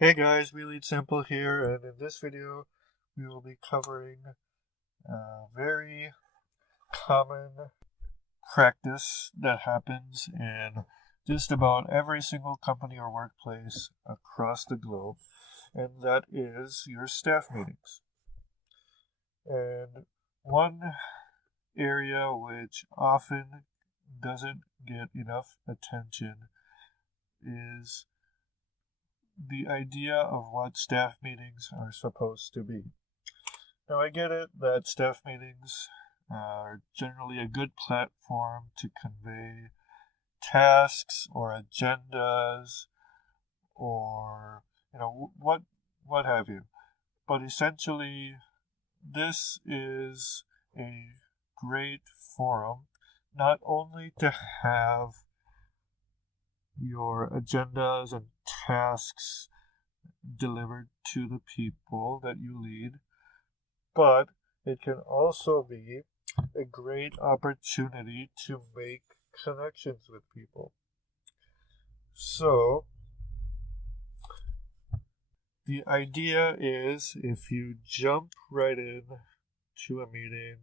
Hey guys, WeLeadSimple here, and in this video we will be covering a very common practice that happens in just about every single company or workplace across the globe, and that is your staff meetings. And one area which often doesn't get enough attention is the idea of what staff meetings are supposed to be. Now, I get it that staff meetings are generally a good platform to convey tasks or agendas or what have you. But essentially, this is a great forum not only to have your agendas and tasks delivered to the people that you lead, but it can also be a great opportunity to make connections with people. So, the idea is if you jump right in to a meeting,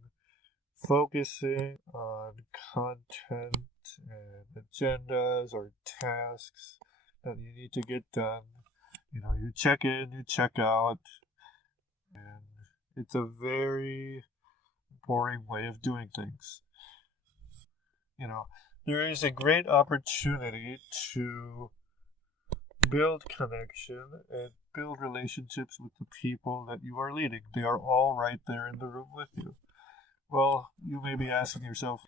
focusing on content and agendas or tasks that you need to get done, you check in, you check out, and it's a very boring way of doing things. There is a great opportunity to build connection and build relationships with the people that you are leading. They are all right there in the room with you. Well, you may be asking yourself,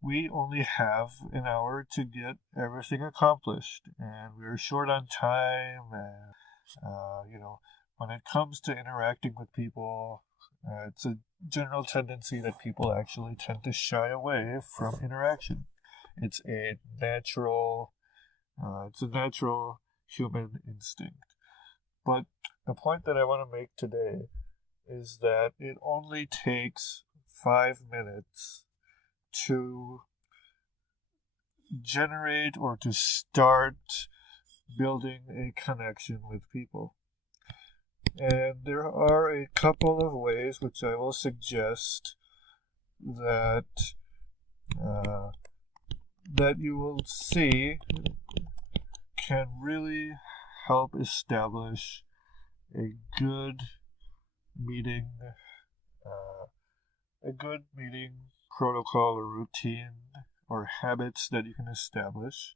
we only have an hour to get everything accomplished, and we're short on time, and when it comes to interacting with people, it's a general tendency that people actually tend to shy away from interaction. It's a natural human instinct. But the point that I want to make today is that it only takes 5 minutes to generate or to start building a connection with people. And there are a couple of ways which I will suggest that that you will see can really help establish a good meeting protocol or routine or habits that you can establish,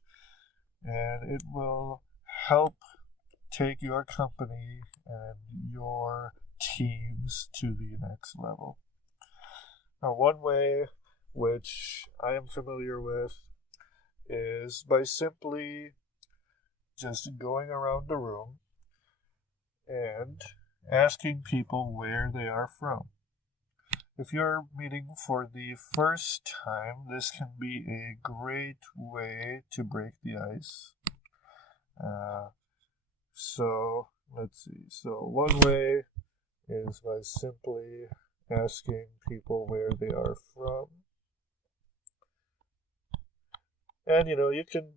and it will help take your company and your teams to the next level. Now, one way which I am familiar with is by simply just going around the room and asking people where they are from. If you're meeting for the first time, this can be a great way to break the ice. So let's see. So one way is by simply asking people where they are from. And you can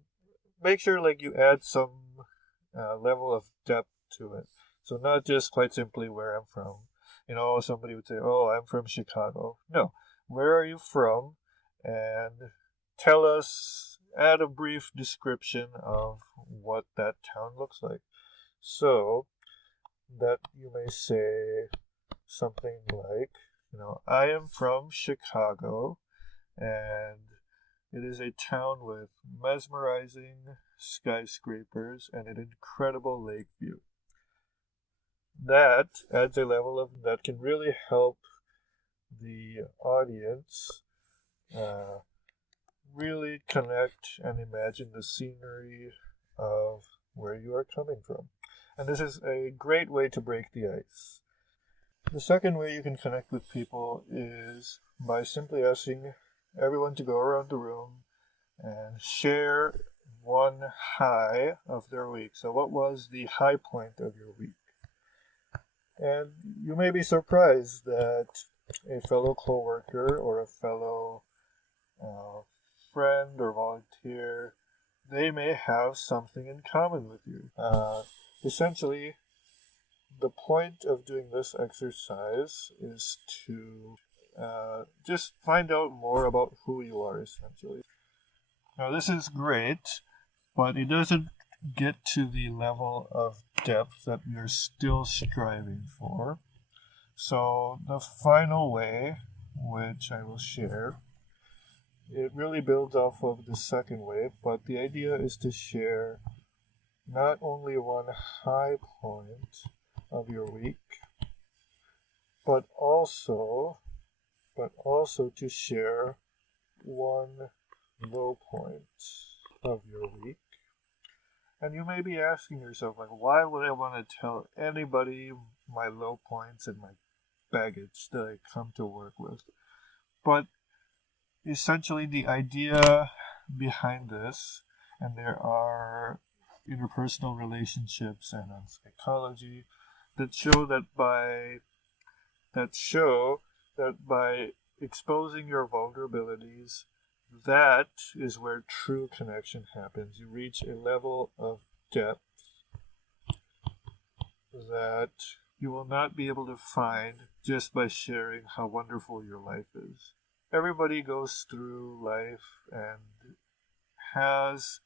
make sure you add some level of depth to it. So not just quite simply where I'm from. Somebody would say, "Oh, I'm from Chicago." No, where are you from? And tell us, add a brief description of what that town looks like. So that you may say something like, I am from Chicago, and it is a town with mesmerizing skyscrapers and an incredible lake view. That adds a level of that can really help the audience really connect and imagine the scenery of where you are coming from. And this is a great way to break the ice. The second way you can connect with people is by simply asking everyone to go around the room and share one high of their week. So what was the high point of your week? And you may be surprised that a fellow coworker or a fellow friend or volunteer, they may have something in common with you. essentially, the point of doing this exercise is to just find out more about who you are, essentially. Now, this is great, but it doesn't get to the level of depth that we are still striving for. So, the final way, which I will share, it really builds off of the second way, but the idea is to share not only one high point of your week, but also to share one low point of your week. And you may be asking yourself, like, why would I want to tell anybody my low points and my baggage that I come to work with? But essentially, the idea behind this, and there are interpersonal relationships and psychology that show that by exposing your vulnerabilities, that is where true connection happens. You reach a level of depth that you will not be able to find just by sharing how wonderful your life is. Everybody goes through life and has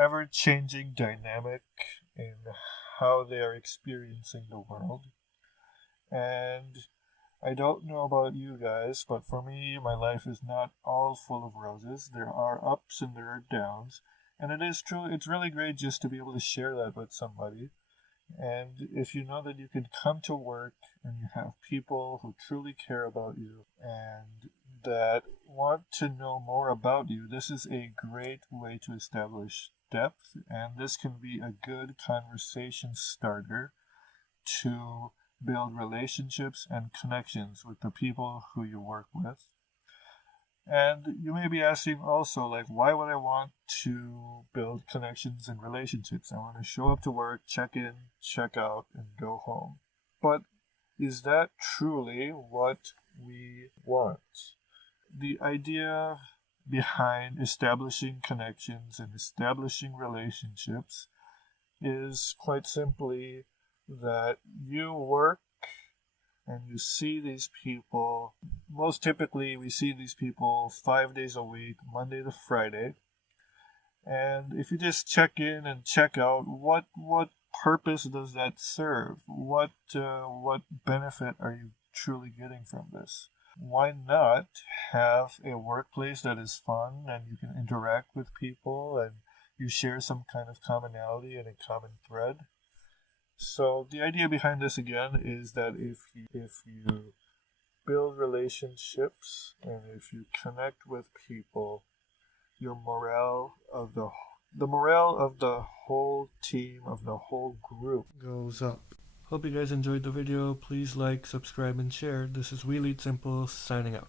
ever-changing dynamic in how they are experiencing the world. And I don't know about you guys, but for me, my life is not all full of roses. There are ups and there are downs. And it is true, it's really great just to be able to share that with somebody. And if you know that you can come to work and you have people who truly care about you and that want to know more about you, this is a great way to establish depth. And this can be a good conversation starter to build relationships and connections with the people who you work with. And you may be asking also, like, why would I want to build connections and relationships? I want to show up to work, check in, check out, and go home. But is that truly what we want? The idea behind establishing connections and establishing relationships is quite simply that you work and you see these people. Most typically, we see these people 5 days a week, Monday to Friday. And if you just check in and check out, what purpose does that serve? What benefit are you truly getting from this? Why not have a workplace that is fun and you can interact with people and you share some kind of commonality and a common thread? So the idea behind this again is that if you build relationships and if you connect with people, your morale of the morale of the whole team, of the whole group goes up. Hope you guys enjoyed the video. Please like, subscribe, and share. This is WeLeadSimple signing out.